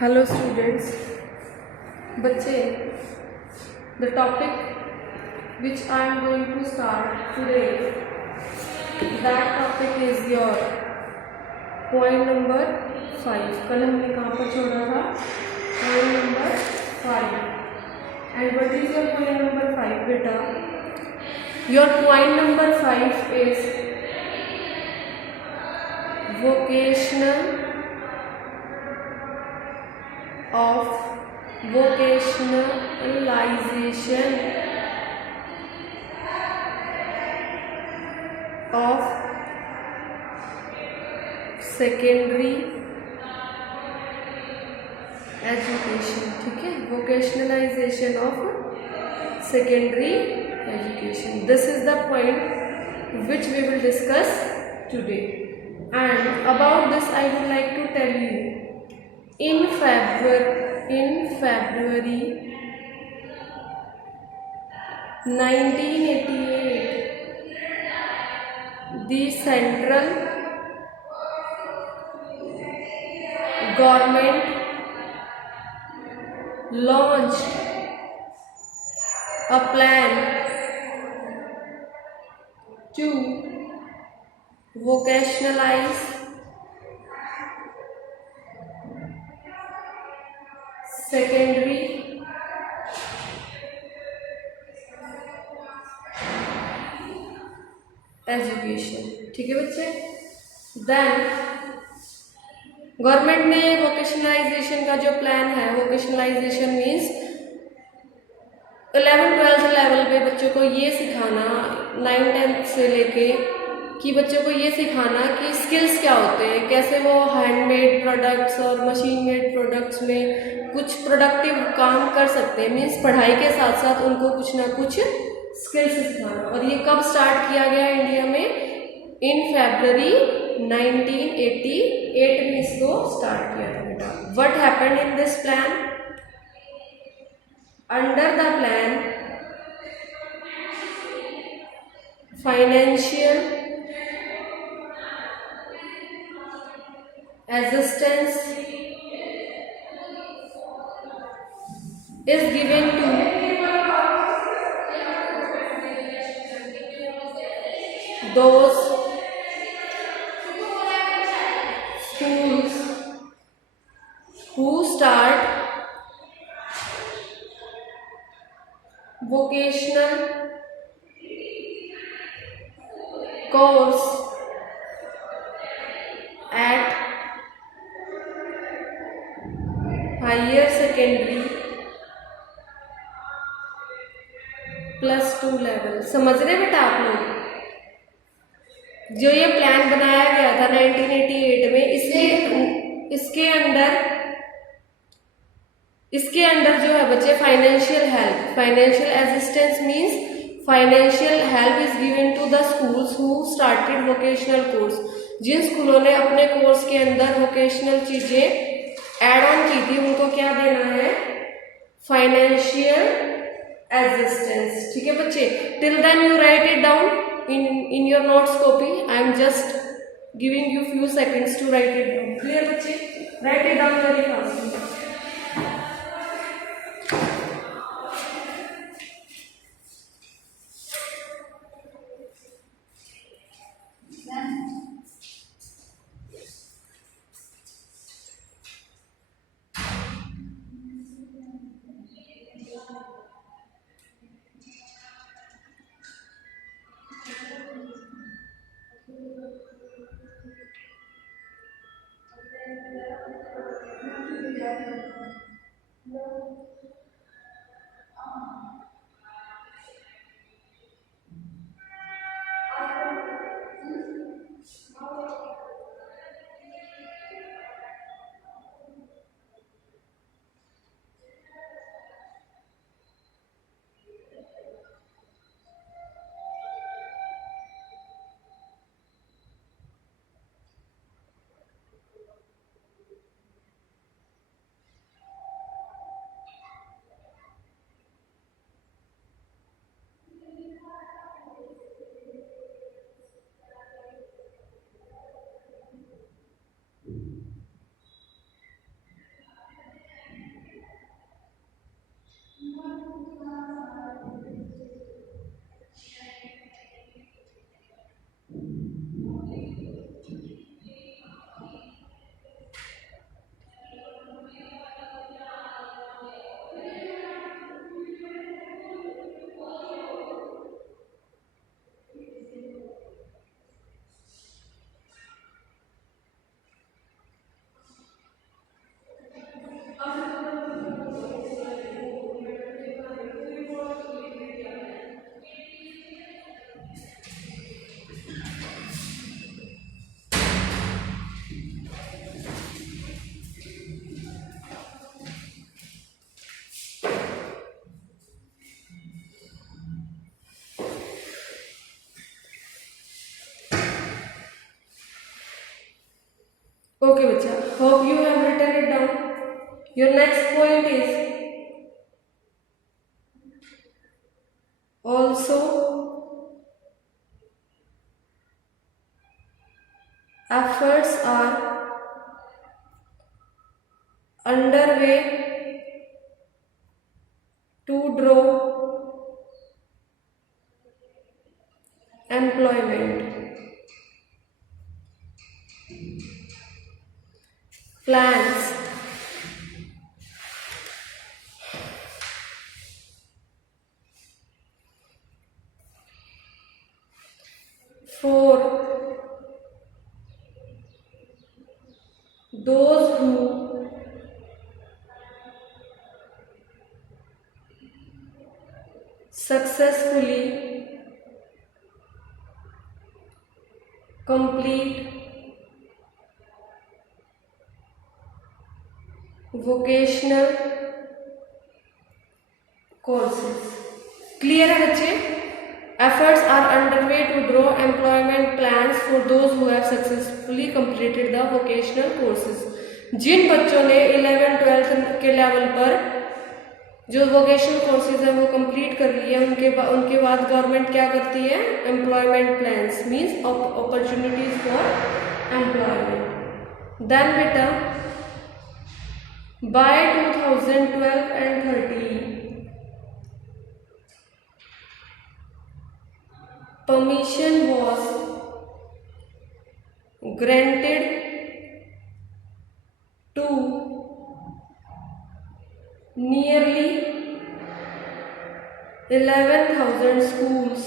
Hello students, बच्चे, the topic which I am going to start today, that topic is your point number 5. कल हमने कहाँ पर छोड़ा था? Point number 5. And what is your point number 5 बेटा? Your point number 5 is vocationalization of secondary education. ठीक है, vocationalization of secondary education. This is the point which we will discuss today. And about this I would like to tell you, in February 1988, the central government launched a plan to vocationalize secondary education. ठीक है बच्चे. Then government ने वोकेशनलाइजेशन का जो प्लान है, vocationalisation means 11th-12th level पे बच्चों को ये सिखाना, 9th-10th से लेके कि बच्चों को ये सिखाना कि स्किल्स क्या होते हैं, कैसे वो हैंडमेड प्रोडक्ट्स और मशीन मेड प्रोडक्ट्स में कुछ प्रोडक्टिव काम कर सकते हैं. मीन्स पढ़ाई के साथ साथ उनको कुछ ना कुछ स्किल्स सिखाना. और ये कब स्टार्ट किया गया इंडिया में? इन February 1988 में इसको स्टार्ट किया था बेटा. What happened in this plan? Under the plan financial assistance is given to those schools who start vocational course at higher secondary +2 level. समझ रहे बेटा आप लोग? जो ये प्लान बनाया गया था 1988 में, इसके अंदर जो है बच्चे financial assistance means financial help is given to the schools who started vocational course. जिन स्कूलों ने अपने कोर्स के अंदर वोकेशनल चीजें एड ऑन की थी, उनको क्या देना है? Financial assistance. ठीक है बच्चे. Till then you write it down in your notes copy. I am just giving you few seconds to write it down. Clear बच्चे? Write it down very fast. Okay, bacha. Hope you have written it down. Your next point is also efforts are underway to draw employment plans for those who successfully complete vocational courses. Clear है बच्चे? Efforts are underway to draw employment plans for those who have successfully completed the vocational courses. जिन बच्चों ने 11-12 के लेवल पर जो vocational courses हैं वो कंप्लीट कर लिए, उनके बाद गवर्नमेंट क्या करती है? Employment plans means opportunities for employment. Then बेटा by 2012 and 13 permission was granted to nearly 11,000 schools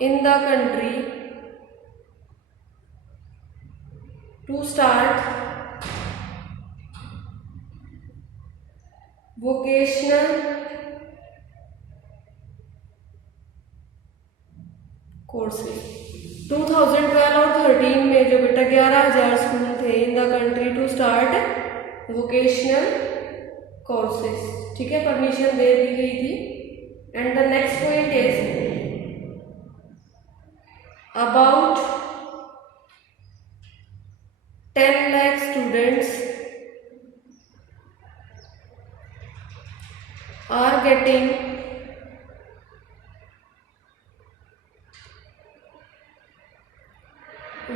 in the country to start vocational courses. 2012 और 13 में जो बेटा 11,000 स्कूल थे in the country to start vocational courses, ठीक है, परमिशन दे दी गई थी। And the next point is about 10 lakh students are getting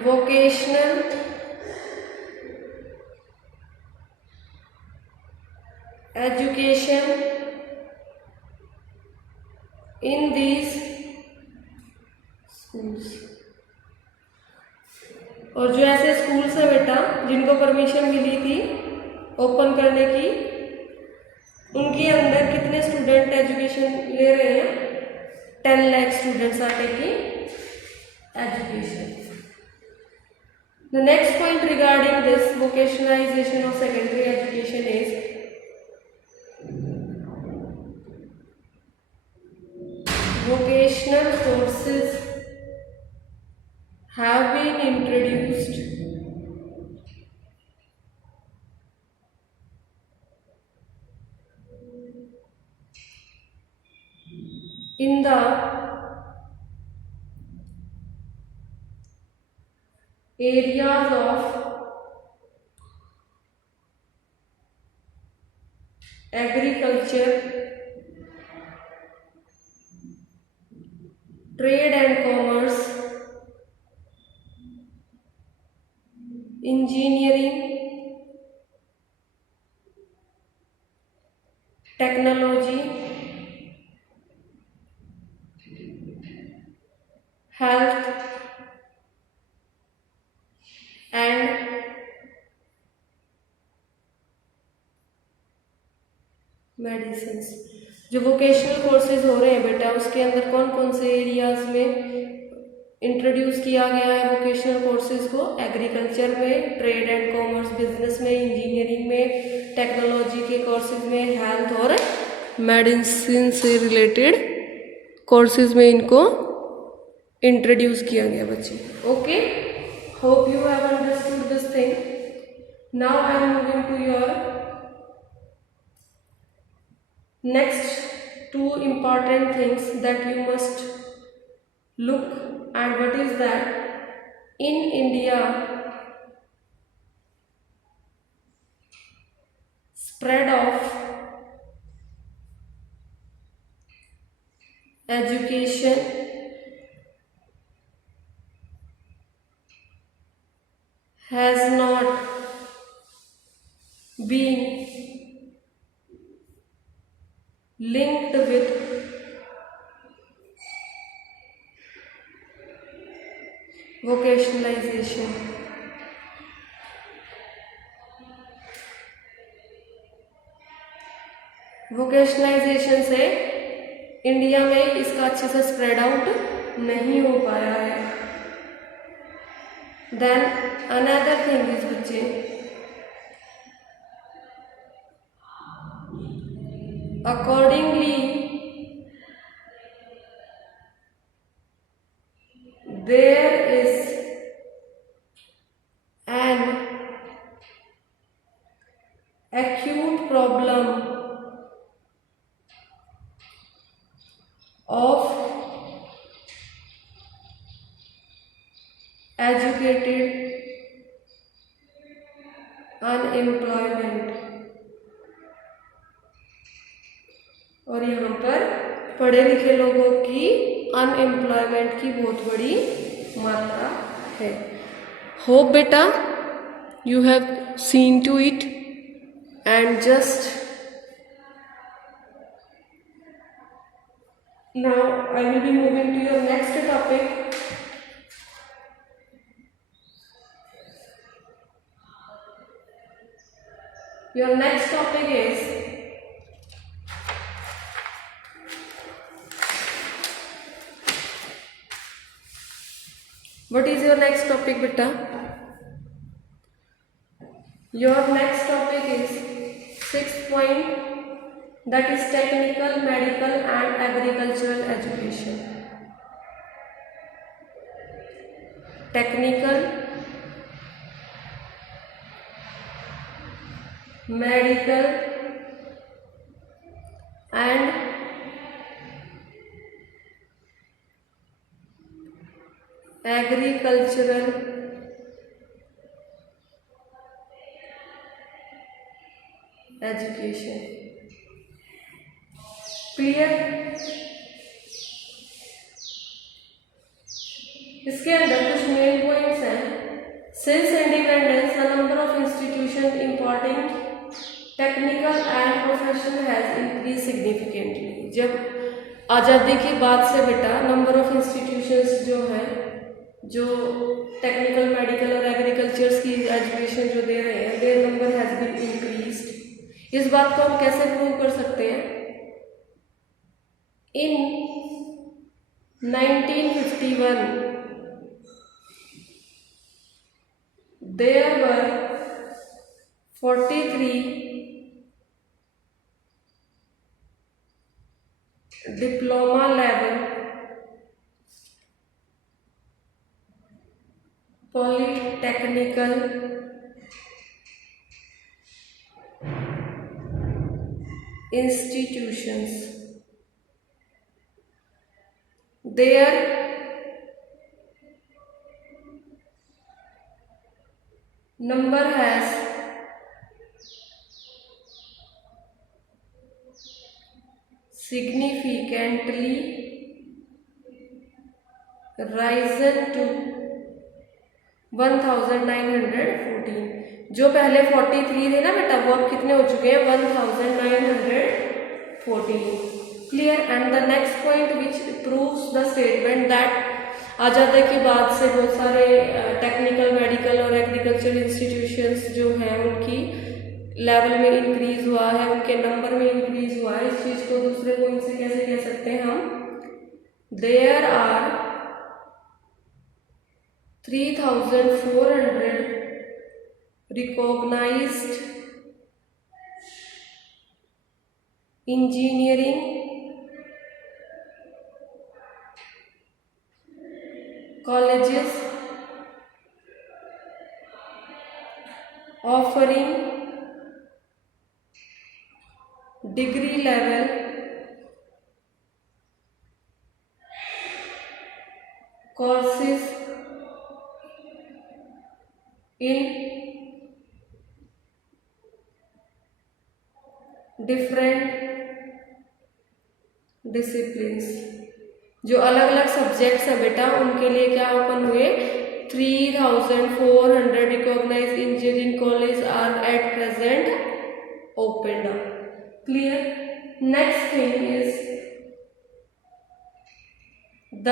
vocational education in these schools। और जो ऐसे स्कूल्स हैं बेटा जिनको परमिशन मिली थी ओपन करने की, उनके अंदर कितने स्टूडेंट एजुकेशन ले रहे हैं? 10 lakh students are taking education। The next point regarding this vocationalization of secondary education is vocational courses have been introduced in the areas of agriculture, trade and commerce, engineering, technology, health and medicine. जो vocational courses हो रहे हैं बेटा उसके अंदर कौन कौन से एरियाज में इंट्रोड्यूस किया गया है वोकेशनल कोर्सेज को? एग्रीकल्चर में, ट्रेड एंड कॉमर्स बिजनेस में, इंजीनियरिंग में, टेक्नोलॉजी के कोर्सेज में, हेल्थ और मेडिसिन से रिलेटेड कोर्सेज में इनको इंट्रोड्यूस किया गया बच्चे। Okay, hope you have understood this thing. Now I am moving to your next two important things that you must look, and what is that? in India, spread of education has not been linked with vocationalization. Vocationalisation से इंडिया में इसका अच्छे से spread out नहीं हो पाया है. Then another thing is बच्चे, accordingly there is an acute problem of educated unemployment. और यहाँ पर पढ़े लिखे लोगों की अनएम्प्लॉयमेंट की बहुत बड़ी मात्रा है. होप बेटा you have seen to it and just now I will be moving to your next topic. Your next topic is what is your next topic beta? Your next topic is 6th point, that is technical, medical and agricultural education. Technical, medical and agricultural education. Clear? इसके अंदर कुछ main points हैं. Since independence the number of institution importing technical and professional has increase significantly. जब आज़ादी की बाद से बेटा नंबर ऑफ इंस्टीट्यूशंस जो है, जो टेक्निकल, मेडिकल और एग्रीकल्चर्स की एजुकेशन जो दे रहे हैं, their number has been increased. इस बात को हम कैसे प्रूव कर सकते हैं? इन 1951 there were 43 diploma level polytechnical institutions. Their number has significantly risen to 1914. जो पहले 43 थे ना बेटा, वो अब कितने हो चुके हैं? 1914. Clear? And the next point which proves the statement that आज़ादी के बाद से बहुत सारे टेक्निकल, मेडिकल और एग्रीकल्चर इंस्टीट्यूशंस जो हैं उनकी लेवल में इंक्रीज हुआ है, उनके नंबर में इंक्रीज हुआ है. इस चीज़ को दूसरे पॉइंट से कैसे कह सकते हैं हम? There are 3,400 recognized engineering, colleges offering degree level courses in different disciplines। जो अलग अलग सब्जेक्ट्स है बेटा उनके लिए क्या ओपन हुए, 3400 recognized engineering college are at present open. Clear. Next thing is the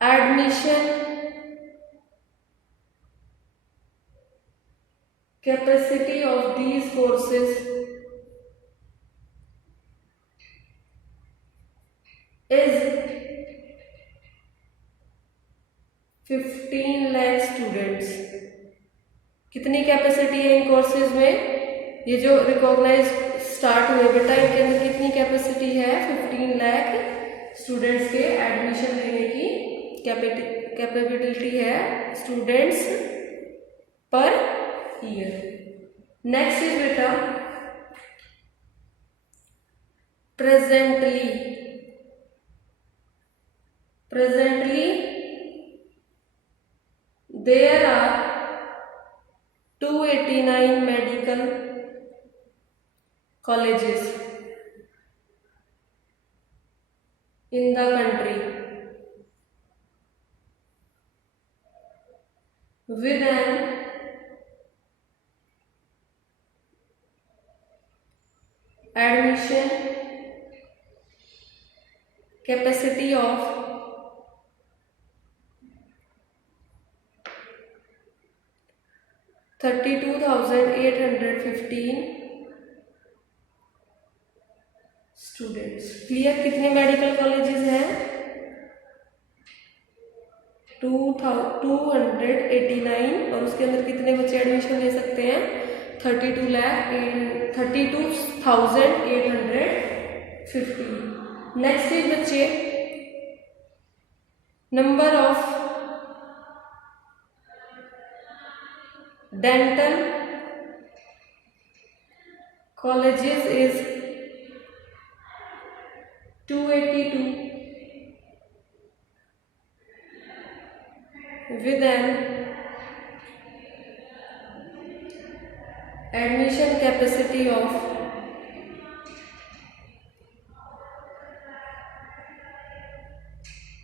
admission capacity of these courses is 15 lakh students. कितनी कैपेसिटी है इन कोर्सेज में, ये जो रिकॉग्नाइज स्टार्ट हुए बेटा इनके अंदर कितनी कैपेसिटी है, 15 लाख स्टूडेंट्स के एडमिशन लेने की कैपेबिलिटी है students per year. Next is बेटा presently there are 289 medical colleges in the country with an admission capacity of 32,815 students. Clear. कितने मेडिकल कॉलेजेस हैं, 289 और उसके अंदर कितने बच्चे एडमिशन ले सकते हैं, 32,815। नेक्स्ट इज बच्चे number of dental colleges is 282 with an admission capacity of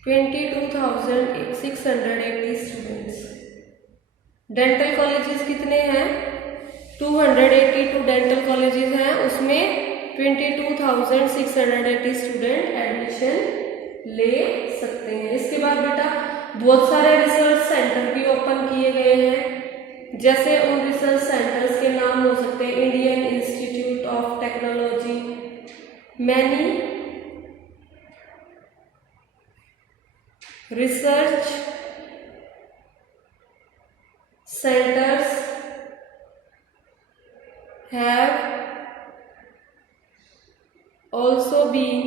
22,680 students. Dental colleges कितने हैं, 282 डेंटल कॉलेजेस हैं, उसमें 22,680 स्टूडेंट एडमिशन ले सकते हैं। इसके बाद बेटा बहुत सारे रिसर्च सेंटर भी ओपन किए गए हैं, जैसे उन रिसर्च सेंटर्स के नाम हो सकते हैं Indian institute of technology, many research centers have also been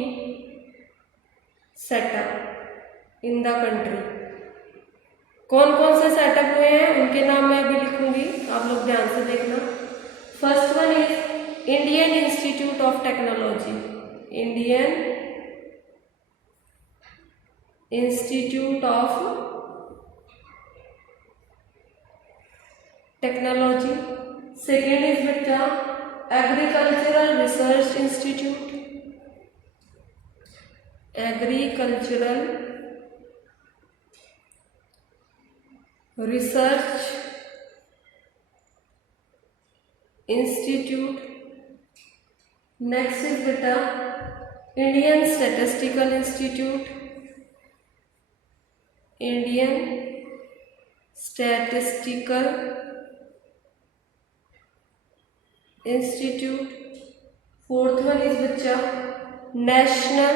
set up in the country। कौन कौन से सेटअप हुए हैं उनके नाम मैं अभी लिखूंगी, आप लोग ध्यान से देखना। First one is Indian institute of technology, Indian institute of technology. Second is बेटा agricultural research institute, agricultural research institute. Next is बेटा Indian statistical institute, Indian statistical institute. Fourth one is बच्चा national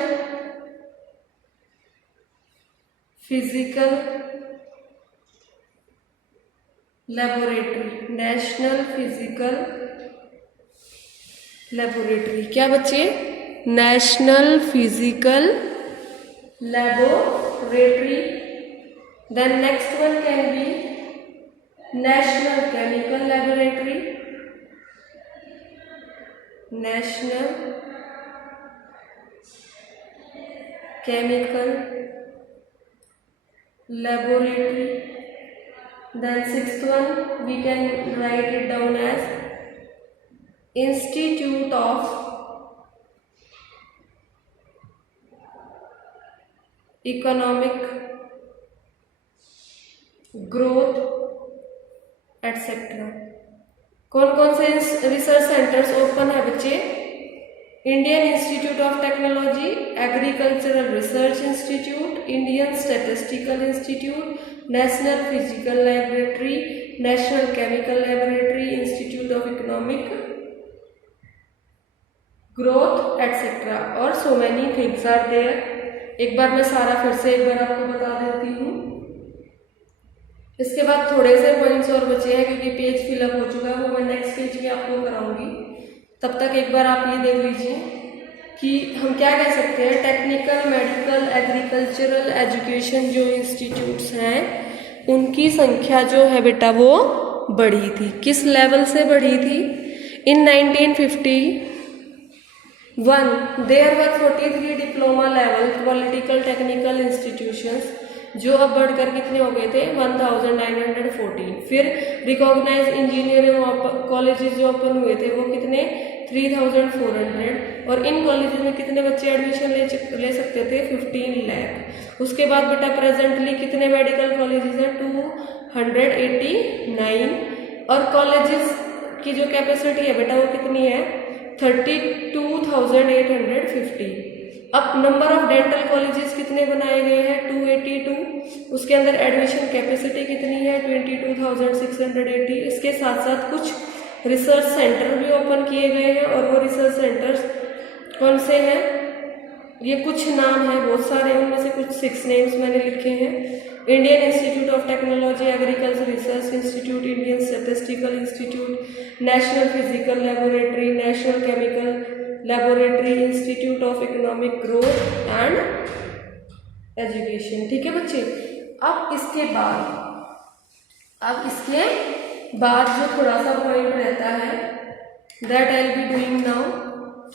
physical laboratory, national physical laboratory. क्या बच्चे, national physical laboratory. Then next one can be national chemical laboratory, national chemical laboratory. Then sixth one we can write it down as Institute of Economic Growth etcetera. कौन कौन से research centres open है बच्चे? Indian institute of technology, agricultural research institute, Indian statistical institute, national physical laboratory, national chemical laboratory, institute of economic growth etcetera और so many things are there. एक बार मैं सारा फिर से एक बार आपको बता देती हूँ। इसके बाद थोड़े से पॉइंट्स और बचे हैं क्योंकि पेज फिलअप हो चुका है, वो मैं नेक्स्ट पेज में आपको कराऊंगी। तब तक एक बार आप ये देख लीजिए कि हम क्या कह सकते हैं, टेक्निकल, मेडिकल, एग्रीकल्चरल एजुकेशन जो इंस्टीट्यूट्स हैं उनकी संख्या जो है बेटा वो बढ़ी थी। किस लेवल से बढ़ी थी? In 1951 there were 43 diploma level political technical institutions, जो अब बढ़कर कितने हो गए थे? 1914। फिर रिकॉग्नाइज इंजीनियरिंग कॉलेजेस जो ओपन हुए थे वो कितने? 3400। और इन कॉलेजेस में कितने बच्चे एडमिशन ले सकते थे? 15 लाख। उसके बाद बेटा प्रेजेंटली कितने मेडिकल कॉलेजेस हैं? 289। और कॉलेजेस की जो कैपेसिटी है बेटा वो कितनी है? 32,850। अब नंबर ऑफ डेंटल कॉलेजेस कितने बनाए गए हैं? 282। उसके अंदर एडमिशन कैपेसिटी कितनी है? 22,680। इसके साथ साथ कुछ रिसर्च सेंटर भी ओपन किए गए हैं और वो रिसर्च सेंटर्स कौन से हैं? ये कुछ नाम है, बहुत सारे, उनमें से कुछ 6 नेम्स मैंने लिखे हैं। Indian institute of technology, agriculture research institute, Indian statistical institute, national physical laboratory, national chemical laboratory, institute of economic growth and education. ठीक है बच्चे। अब इसके बाद जो थोड़ा सा पॉइंट रहता है that I will be doing now,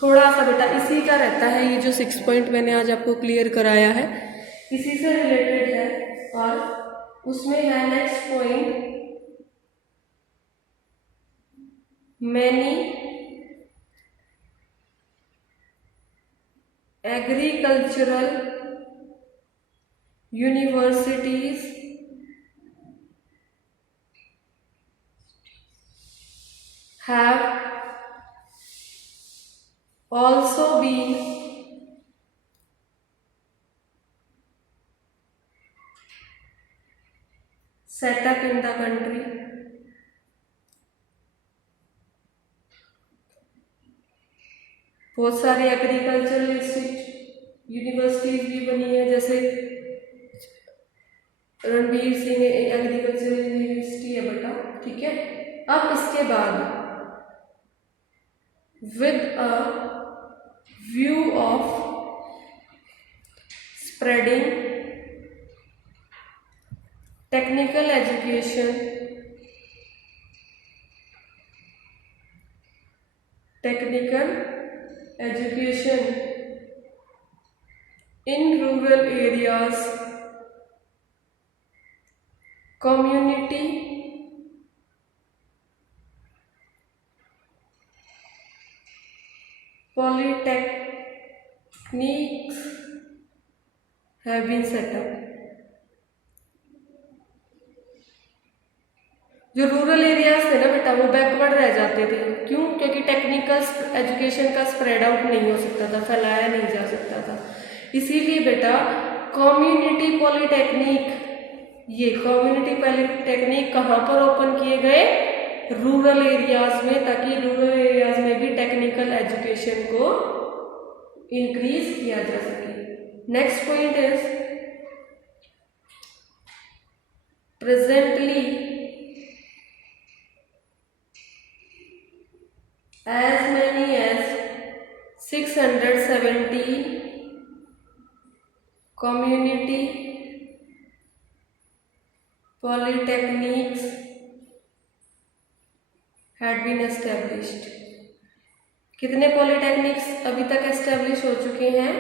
थोड़ा सा बेटा इसी का रहता है। ये जो 6 पॉइंट मैंने आज आपको क्लियर कराया है इसी से रिलेटेड है। और उसमें है next point, many agricultural universities have also been set up in the country. बहुत सारी एग्रीकल्चरल यूनिवर्सिटीज भी बनी है, जैसे रणबीर सिंह एग्रीकल्चरल यूनिवर्सिटी है बेटा। ठीक है। अब इसके बाद with a view of spreading technical education in rural areas, community polytechnics have been set up। जो रूरल एरियाज थे ना बेटा वो बैकवर्ड रह जाते थे। क्यों? क्योंकि टेक्निकल एजुकेशन का स्प्रेड आउट नहीं हो सकता था, फैलाया नहीं जा सकता था। इसीलिए बेटा कम्युनिटी पॉलिटेक्निक, ये कम्युनिटी पॉलिटेक्निक कहाँ पर ओपन किए गए? रूरल एरियाज में, ताकि रूरल एरियाज में भी टेक्निकल एजुकेशन को इंक्रीज किया जा सके। Next point is presently as many as 670 community polytechnics had been established। कितने पॉलिटेक्निक्स अभी तक एस्टेब्लिश हो चुके हैं?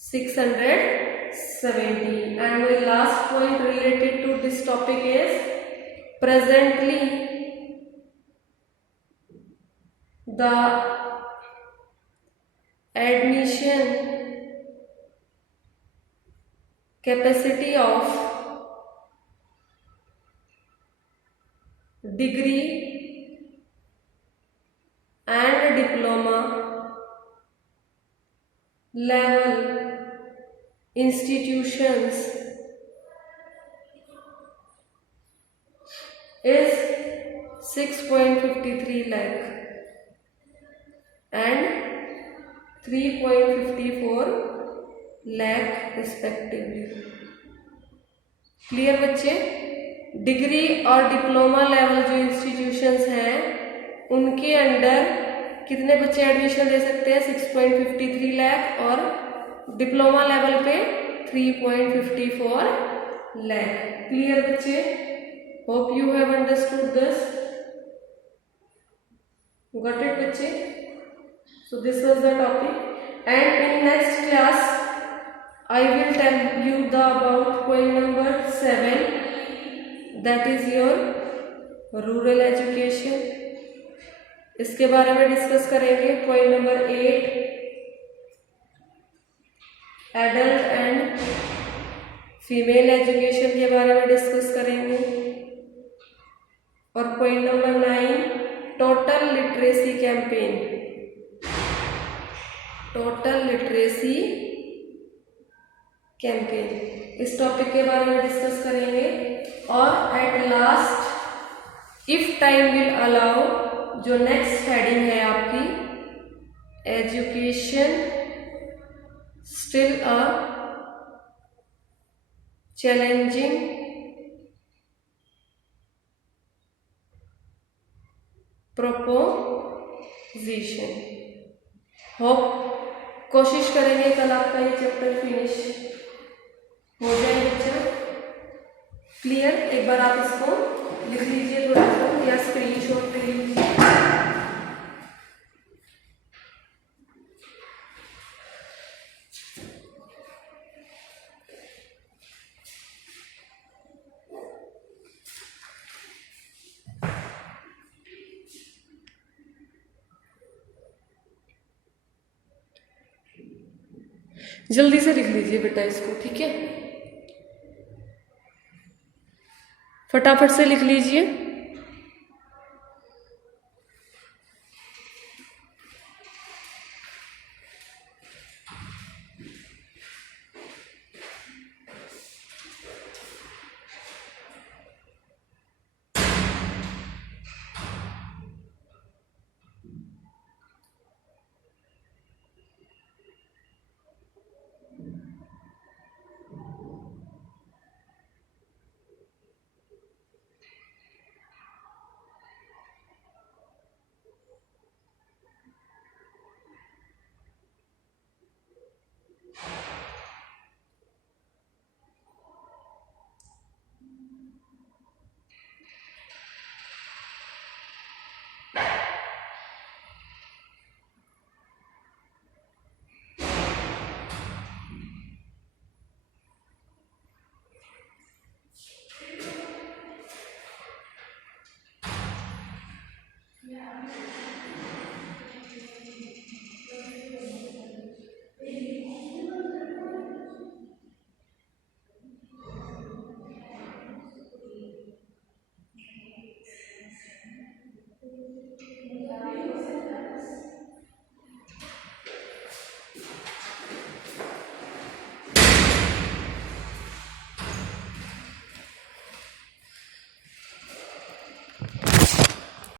670 17. And my last point related to this topic is presently the admission capacity of degree and diploma level institutions is 6.53 lakh and 3.54 lakh respectively. Clear बच्चे? डिग्री और diploma level जो इंस्टीट्यूशंस हैं उनके अंडर कितने बच्चे एडमिशन ले सकते हैं? 6.53 लाख और डिप्लोमा लेवल पे 3.54 लाख. क्लियर बच्चे? Hope you have understood this. Got it बच्चे? So this was the topic, and in next class I will tell you the about point number 7, that is your rural education. इसके बारे में डिस्कस करेंगे. Point number 8 adult and female education के बारे में डिस्कस करेंगे. और point number 9 total literacy campaign. Total literacy campaign इस टॉपिक के बारे में डिस्कस करेंगे. और at last if time will allow जो नेक्स्ट हेडिंग है आपकी education still a challenging proposition. Hope कोशिश करेंगे कल आपका ये चैप्टर फिनिश हो जाए बच्चा. क्लियर? एक बार आप इसको लिख लीजिए थोड़ा सा या स्क्रीनशॉट ले लीजिए. जल्दी से लिख लीजिए बेटा इसको. ठीक है, फटाफट से लिख लीजिए.